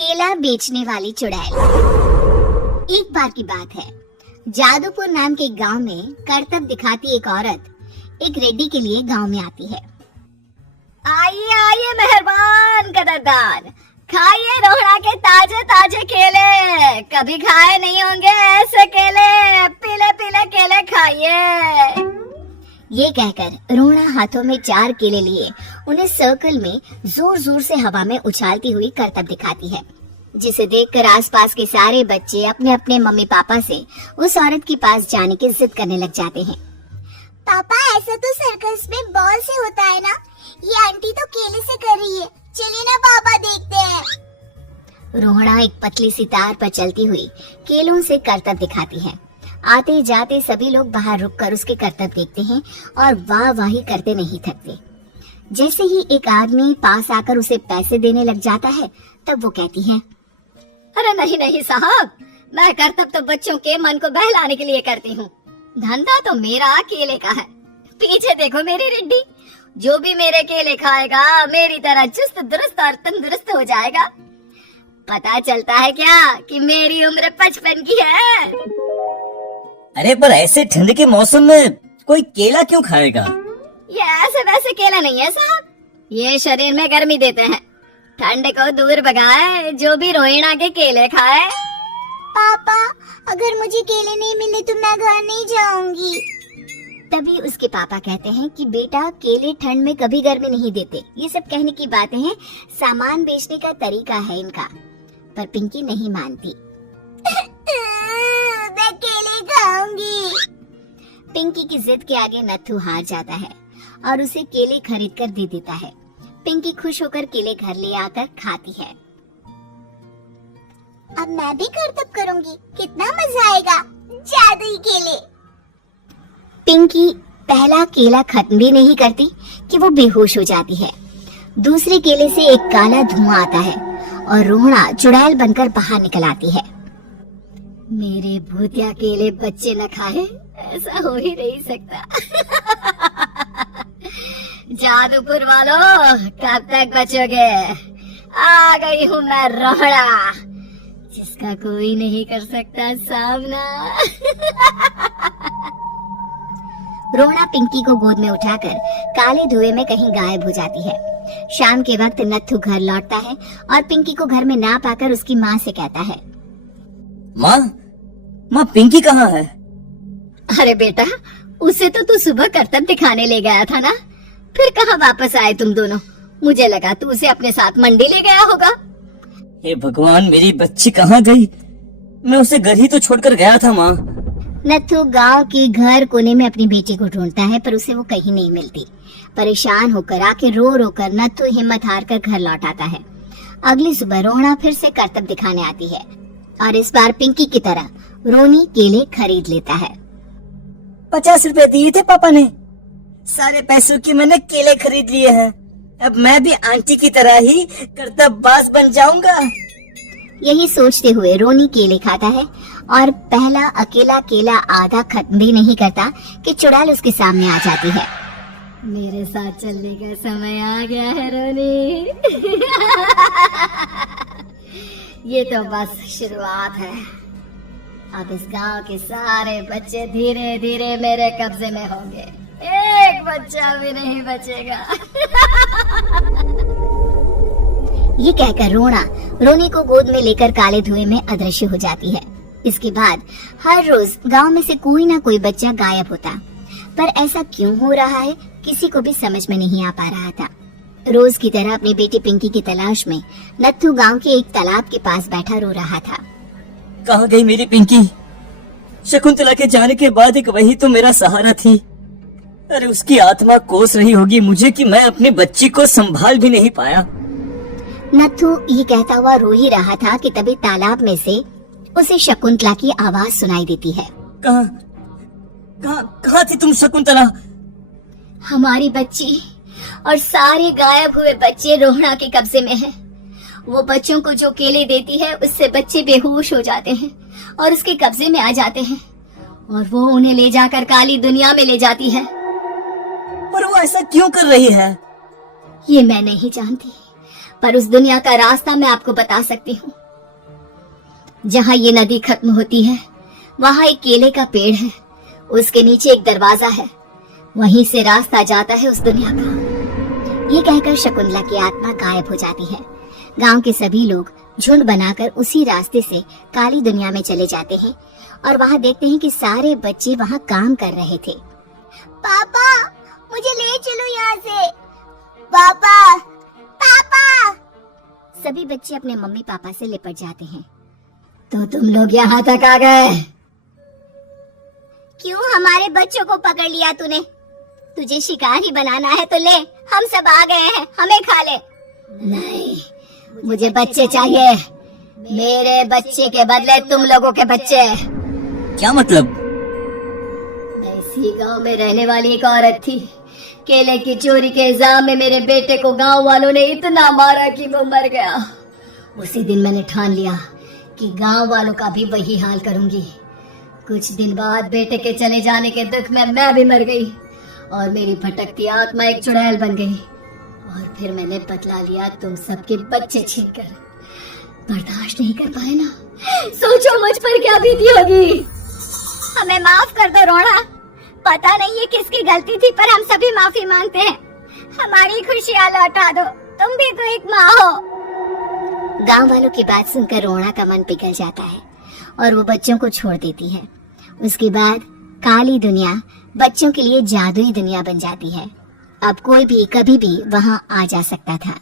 केला बेचने वाली चुड़ैल। एक बार की बात है, जादूपुर नाम के गांव में करतब दिखाती एक औरत एक रेड्डी के लिए गांव में आती है। आइए आइए मेहरबान कदरदान, खाइए रोहड़ा के ताजे ताजे केले, कभी खाए नहीं होंगे ऐसे केले, पीले पीले केले खाइए। ये कहकर रोहड़ा हाथों में 4 केले लिए उन्हें सर्कल में जोर जोर से हवा में उछालती हुई करतब दिखाती है, जिसे देखकर आसपास के सारे बच्चे अपने अपने मम्मी पापा से उस औरत के पास जाने की जिद करने लग जाते हैं। पापा ऐसा तो सर्कस में बॉल से होता है ना, ये आंटी तो केले से कर रही है, चलिए ना पापा देखते हैं। रोहड़ा एक पतली सी तार पर चलती हुई केलों से करतब दिखाती है। आते जाते सभी लोग बाहर रुककर उसके करतब देखते हैं और वाह वाही करते नहीं थकते। जैसे ही एक आदमी पास आकर उसे पैसे देने लग जाता है, तब वो कहती है, अरे नहीं नहीं साहब, मैं करतब तो बच्चों के मन को बहलाने के लिए करती हूँ, धंधा तो मेरा केले का है। पीछे देखो मेरी रिड्डी, जो भी मेरे केले खाएगा मेरी तरह चुस्त दुरुस्त और तंदुरुस्त हो जाएगा। पता चलता है क्या कि मेरी उम्र 55 की है। अरे पर ऐसे ठंड के मौसम में कोई केला क्यों खाएगा? ये ऐसे वैसे केला नहीं है साहब, ये शरीर में गर्मी देते हैं, ठंड को दूर भगाए, जो भी रोहिणा के केले खाए। पापा अगर मुझे केले नहीं मिले तो मैं घर नहीं जाऊंगी। तभी उसके पापा कहते हैं कि बेटा केले ठंड में कभी गर्मी नहीं देते, ये सब कहने की बातें हैं, सामान बेचने का तरीका है इनका। पर पिंकी नहीं मानती। मैं केले खाऊंगी। पिंकी की जिद के आगे नत्थू हार जाता है और उसे केले खरीद कर दे देता है। पिंकी खुश होकर केले घर ले आकर खाती है। अब मैं भी करतब करूंगी, कितना मजा आएगा, जादुई केले। पिंकी पहला केला खत्म भी नहीं करती कि वो बेहोश हो जाती है। दूसरे केले से एक काला धुआं आता है और रोहड़ा चुड़ैल बनकर बाहर निकल आती है। मेरे भूतिया केले बच्चे न खाए, ऐसा हो ही नहीं सकता। जादूपुर वालों, कब तक बचोगे? आ गई हूँ मैं रोहड़ा, जिसका कोई नहीं कर सकता सामना। रोहड़ा पिंकी को गोद में उठाकर काले धुएं में कहीं गायब हो जाती है। शाम के वक्त नत्थू घर लौटता है और पिंकी को घर में ना पाकर उसकी माँ से कहता है, माँ पिंकी कहाँ है? अरे बेटा, उसे तो तू सुबह करतब दिखाने ले गया था ना, फिर कहाँ वापस आए तुम दोनों? मुझे लगा तू उसे अपने साथ मंडी ले गया होगा। हे भगवान, मेरी बच्ची कहाँ गई? मैं उसे घर ही तो छोड़कर गया था माँ। नत्थू गांव के घर कोने में अपनी बेटी को ढूंढता है, पर उसे वो कहीं नहीं मिलती। परेशान होकर आके रो रो कर नत्थू हिम्मत हार कर घर लौट आता है। अगली सुबह रोहड़ा फिर से करतब दिखाने आती है और इस बार पिंकी की तरह रोनी केले खरीद लेता है। 50 रुपए दिए थे पापा ने, सारे पैसों की मैंने केले खरीद लिए हैं। अब मैं भी आंटी की तरह ही करतबबाज बन जाऊंगा। यही सोचते हुए रोनी केले खाता है और पहला अकेला केला आधा खत्म भी नहीं करता कि चुड़ैल उसके सामने आ जाती है। मेरे साथ चलने का समय आ गया है रोनी। ये तो बस शुरुआत है, अब इस गांव के सारे बच्चे धीरे धीरे मेरे कब्जे में होंगे, एक बच्चा भी नहीं बचेगा। ये कहकर रोना रोनी को गोद में लेकर काले धुएं में अदृश्य हो जाती है। इसके बाद हर रोज गांव में से कोई ना कोई बच्चा गायब होता, पर ऐसा क्यों हो रहा है किसी को भी समझ में नहीं आ पा रहा था। रोज की तरह अपनी बेटी पिंकी की तलाश में नत्थू गांव के एक तालाब के पास बैठा रो रहा था। कहाँ गई मेरी पिंकी? शकुंतला के जाने के बाद एक वही तो मेरा सहारा थी। अरे उसकी आत्मा कोस रही होगी मुझे कि मैं अपनी बच्ची को संभाल भी नहीं पाया। नत्थू ये कहता हुआ रो ही रहा था कि तभी तालाब में से उसे शकुंतला की आवाज सुनाई देती है। कहाँ थी तुम शकुंतला? हमारी बच्ची और सारे गायब हुए बच्चे रोहड़ा के कब्जे में हैं। वो बच्चों को जो केले देती है उससे बच्चे बेहोश हो जाते हैं और उसके कब्जे में आ जाते हैं और वो उन्हें ले जाकर काली दुनिया में ले जाती है। पर वो ऐसा क्यों कर रही है? ये मैं नहीं जानती, पर उस दुनिया का रास्ता मैं आपको बता सकती हूँ। जहाँ ये नदी खत्म होती है वहाँ एक केले का पेड़ है, उसके नीचे एक दरवाजा है, वहीं से रास्ता जाता है उस दुनिया का। ये कहकर शकुंतला की आत्मा गायब हो जाती है। गांव के सभी लोग झुंड बनाकर उसी रास्ते से काली दुनिया में चले जाते हैं और वहाँ देखते हैं कि सारे बच्चे वहाँ काम कर रहे थे। पापा मुझे ले चलो यहाँ से। पापा पापा। सभी बच्चे अपने मम्मी पापा से लिपट जाते हैं। तो तुम लोग यहाँ तक आ गए? क्यों हमारे बच्चों को पकड़ लिया तूने? तुझे शिकार ही बनाना है तो ले, हम सब आ गए हैं, हमें खा ले। नहीं, मुझे बच्चे चाहिए, मेरे बच्चे के बदले तुम लोगों के बच्चे। क्या मतलब? मैं इसी गांव में रहने वाली एक औरत थी। केले की चोरी के इल्जाम में मेरे बेटे को गांव वालों ने इतना मारा कि वो मर गया। उसी दिन मैंने ठान लिया कि गांव वालों का भी वही हाल करूंगी। कुछ दिन बाद बेटे के चले जाने के दुख में मैं भी मर गई और मेरी भटकती आत्मा एक चुड़ैल बन गई। और फिर मैंने बदला लिया तुम सबके बच्चे छीनकर। बर्दाश्त नहीं कर पाए ना, सोचो मुझ पर क्या बीती होगी। हमें माफ कर दो रोना, पता नहीं ये किसकी गलती थी पर हम सभी माफी मांगते हैं। हमारी खुशियाँ लौटा दो, तुम भी तो एक माँ हो। गांव वालों की बात सुनकर रोना का मन पिघल जाता है और वो बच्चों को छोड़ देती है। उसके बाद काली दुनिया बच्चों के लिए जादुई दुनिया बन जाती है। अब कोई भी कभी भी वहां आ जा सकता था।